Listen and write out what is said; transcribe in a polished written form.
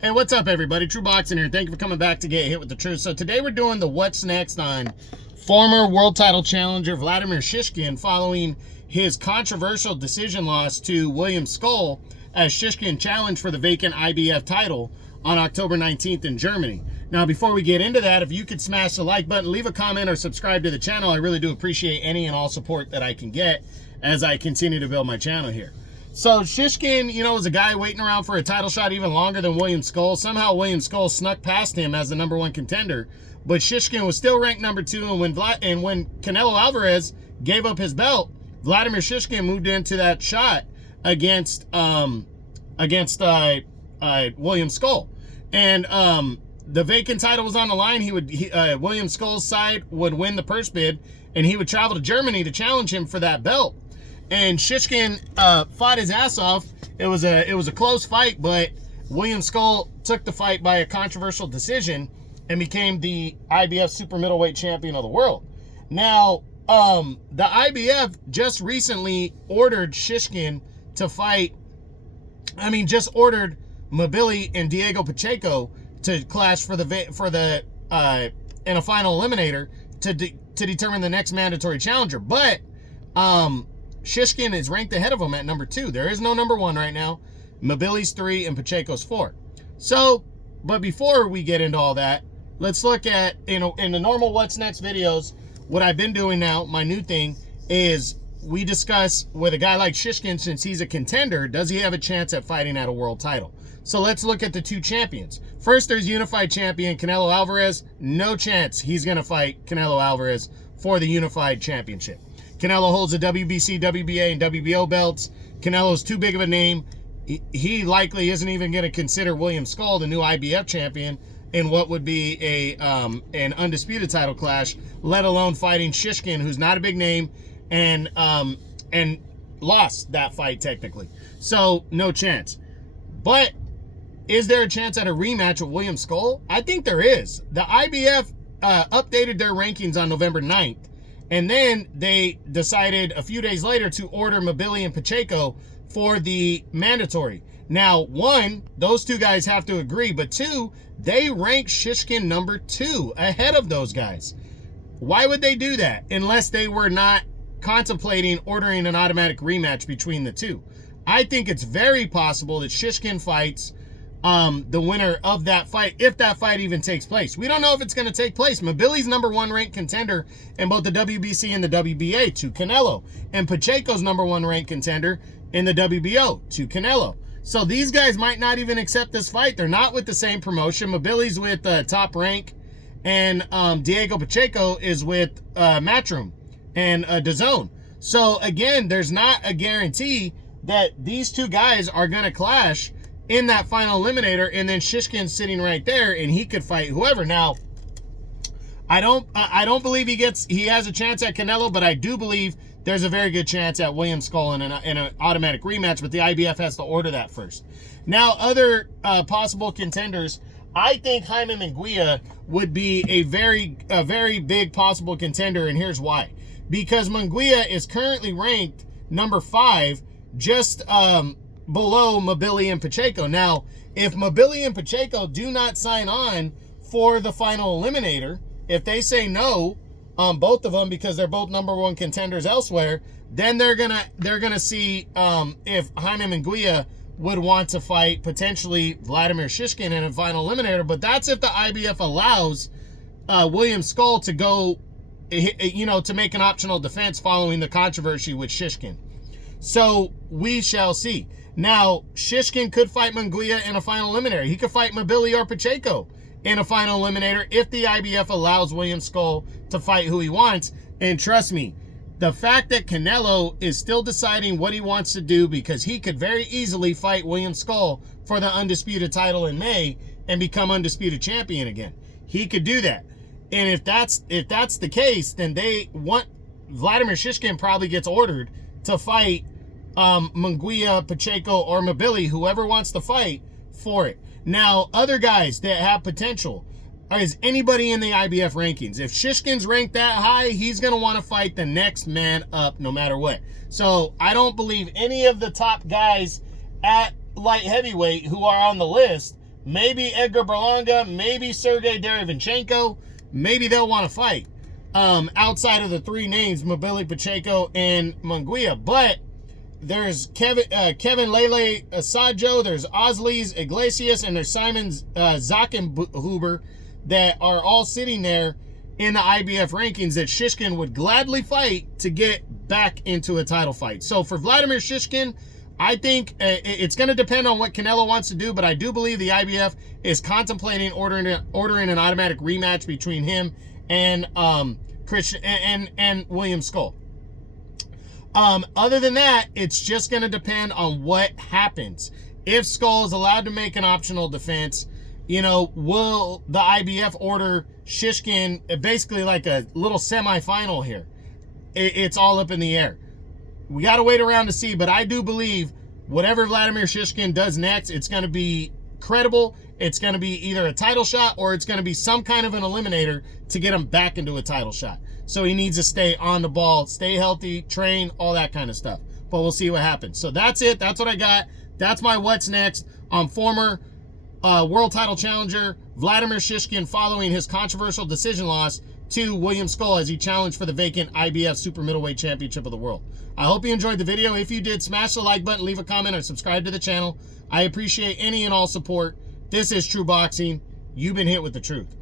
Hey, what's up, everybody? True Boxing here. Thank you for coming back to Get Hit with the Truth. So today we're doing the What's Next on former world title challenger Vladimir Shishkin following his controversial decision loss to William Scull as Shishkin challenged for the vacant IBF title on October 19th in Germany. Now, before we get into that, if you could smash the like button, leave a comment, or subscribe to the channel, I really do appreciate any and all support that I can get as I continue to build my channel here. So Shishkin, was a guy waiting around for a title shot even longer than William Scull. Somehow William Scull snuck past him as the #1 contender, but Shishkin was still ranked #2. And when Canelo Alvarez gave up his belt, Vladimir Shishkin moved into that shot against William Scull, and the vacant title was on the line. William Scull's side would win the purse bid, and he would travel to Germany to challenge him for that belt. And Shishkin fought his ass off. It was a close fight, but William Scull took the fight by a controversial decision and became the IBF super middleweight champion of the world. Now, the IBF just recently ordered Shishkin to fight. Just ordered Mobili and Diego Pacheco to clash in a final eliminator to determine the next mandatory challenger. But Shishkin is ranked ahead of him at #2. There is no #1 right now. Mobili's 3 and Pacheco's 4. So, but before we get into all that, let's look at, in the normal What's Next videos, what I've been doing now, my new thing, is we discuss with a guy like Shishkin, since he's a contender, does he have a chance at fighting at a world title? So let's look at the two champions. First, there's unified champion Canelo Alvarez. No chance he's going to fight Canelo Alvarez for the unified championship. Canelo holds the WBC, WBA, and WBO belts. Canelo's too big of a name. He likely isn't even going to consider William Scull the new IBF champion in what would be an undisputed title clash, let alone fighting Shishkin, who's not a big name, and lost that fight technically. So no chance. But is there a chance at a rematch with William Scull? I think there is. The IBF updated their rankings on November 9th. And then they decided a few days later to order Mobili and Pacheco for the mandatory. Now, one, those two guys have to agree, but two, they rank Shishkin #2 ahead of those guys. Why would they do that unless they were not contemplating ordering an automatic rematch between the two? I think it's very possible that Shishkin fights the winner of that fight, if that fight even takes place. We don't know if it's going to take place. Mobili's #1 ranked contender in both the WBC and the WBA to Canelo, and Pacheco's #1 ranked contender in the WBO to Canelo. So these guys might not even accept this fight. They're not with the same promotion. Mobili's with Top Rank, and Diego Pacheco is with Matchroom and DAZN. So again, there's not a guarantee that these two guys are going to clash in that final eliminator, and then Shishkin's sitting right there and he could fight whoever. Now, I don't believe he has a chance at Canelo, but I do believe there's a very good chance at William Scull in an automatic rematch, but the IBF has to order that first. Now, other possible contenders, I think Jaime Munguia would be a very big possible contender, and here's why. Because Munguia is currently ranked #5, just below Mobili and Pacheco. Now, if Mobili and Pacheco do not sign on for the final eliminator, if they say no on both of them because they're both #1 contenders elsewhere, then they're gonna see if Jaime Munguia would want to fight potentially Vladimir Shishkin in a final eliminator. But that's if the IBF allows William Scull to go, to make an optional defense following the controversy with Shishkin. So we shall see. Now, Shishkin could fight Munguia in a final eliminator. He could fight Mobili or Pacheco in a final eliminator if the IBF allows William Scull to fight who he wants. And trust me, the fact that Canelo is still deciding what he wants to do, because he could very easily fight William Scull for the undisputed title in May and become undisputed champion again. He could do that. And if that's the case, then Vladimir Shishkin probably gets ordered to fight Munguia, Pacheco, or Mobili, whoever wants to fight for it. Now, other guys that have potential, is anybody in the IBF rankings. If Shishkin's ranked that high, he's going to want to fight the next man up no matter what. So I don't believe any of the top guys at light heavyweight who are on the list, maybe Edgar Berlanga, maybe Sergey Derevinchenko, maybe they'll want to fight. Outside of the three names, Mobili, Pacheco, and Munguia. But there's Kevin Lele Asajo, there's Osleys Iglesias, and there's Simon Zackenhuber that are all sitting there in the IBF rankings that Shishkin would gladly fight to get back into a title fight. So for Vladimir Shishkin, I think it's going to depend on what Canelo wants to do, but I do believe the IBF is contemplating ordering an automatic rematch between him and Christian and William Scull. Other than that, it's just going to depend on what happens. If Skull is allowed to make an optional defense, you know, will the IBF order Shishkin basically like a little semifinal here? It's all up in the air. We got to wait around to see, but I do believe whatever Vladimir Shishkin does next, it's going to be credible. It's going to be either a title shot or it's going to be some kind of an eliminator to get him back into a title shot. So he needs to stay on the ball, stay healthy, train, all that kind of stuff. But we'll see what happens. So that's it. That's what I got. That's my what's next on former world title challenger Vladimir Shishkin following his controversial decision loss to William Scull as he challenged for the vacant IBF Super Middleweight Championship of the world. I hope you enjoyed the video. If you did, smash the like button, leave a comment, or subscribe to the channel. I appreciate any and all support. This is True Boxing. You've been hit with the truth.